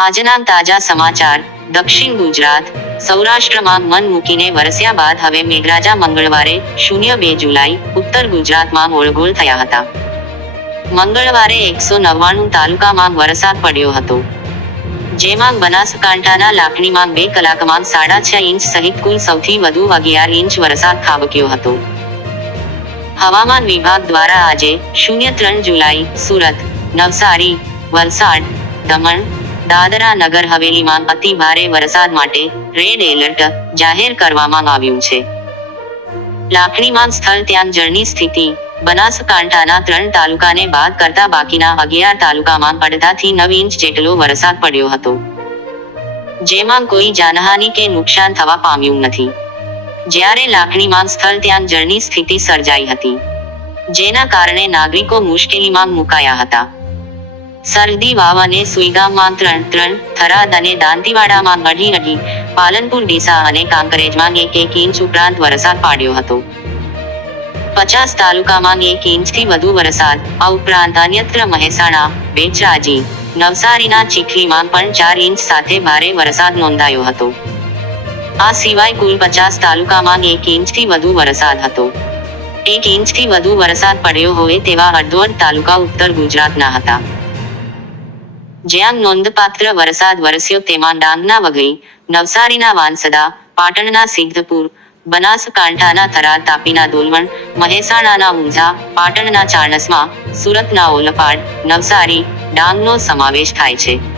આજના તાજા સમાચાર. દક્ષિણ ગુજરાત. સૌરાષ્ટ્રમાં મન મૂકીને વરસ્યા બાદ હવે મેઘરાજા મંગળવારે શૂન્ય બે જુલાઈ ઉત્તર ગુજરાતમાં ઓળગોળ થયા હતા. મંગળવારે એકસો નવ્વાણું તાલુકામાં વરસાદ પડ્યો હતો. જેમાં બનાસકાંઠાના લાકડીમાં બે કલાકમાં સાડા છ ઇંચ સહિત કુલ સૌથી વધુ અગિયાર ઇંચ વરસાદ ખાબક્યો હતો. હવામાન વિભાગ દ્વારા આજે શૂન્ય ત્રણ જુલાઈ સુરત, નવસારી, વલસાડ, દમણ દાદરા નગર હવેલીમાં અતિ ભારે વરસાદ માટે રેડ એલર્ટ જાહેર કરવામાં આવ્યું છે. લાખણીમાં સ્થળ ત્યાં જળની સ્થિતિ, બનાસકાંઠાના ત્રણ તાલુકાને બાદ કરતા બાકીના અગિયાર તાલુકામાં અડધાથી નવ ઇંચ જેટલો વરસાદ પડ્યો હતો. જેમાં કોઈ જાનહાનિ કે નુકસાન થવા પામ્યું નથી. જ્યારે લાખણીમાં સ્થળ ત્યાં જળની સ્થિતિ સર્જાઈ હતી. જેના કારણે નાગરિકો મુશ્કેલીમાં મુકાયા હતા. સરદી વાવ અને સુઈગામમાં ત્રણ ત્રણ થરાદ અને દાંતીવાડામાં અઢી અઢી પાલનપુર, ડીસા અને કાંકરેજમાં એક એક ઇંચ ઉપરાંત વરસાદ પાડ્યો હતો. પચાસ તાલુકામાં એક ઇંચથી વધુ વરસાદ, આ ઉપરાંત અન્યત્ર મહેસાણા, બેચરાજી, નવસારીના ચીખલીમાં પણ ચાર ઇંચ સાથે ભારે વરસાદ નોંધાયો હતો. આ સિવાય કુલ પચાસ તાલુકામાં એક ઇંચથી વધુ વરસાદ હતો. એક ઇંચથી વધુ વરસાદ પડ્યો હોય તેવા અડધોડ તાલુકા ઉત્તર ગુજરાતના હતા. જ્યાં નોંધપાત્ર વરસાદ, વરસ્યો તેમાં ડાંગના વઘઈ નવસારીના વાંસદા, પાટણના સિદ્ધપુર, બનાસકાંઠાના થરાદ, તાપીના દોલવણ, મહેસાણાના ઊંઝા પાટણના ચાણસમાં, સુરતના ઓલપાડ, નવસારી ડાંગનો સમાવેશ થાય છે.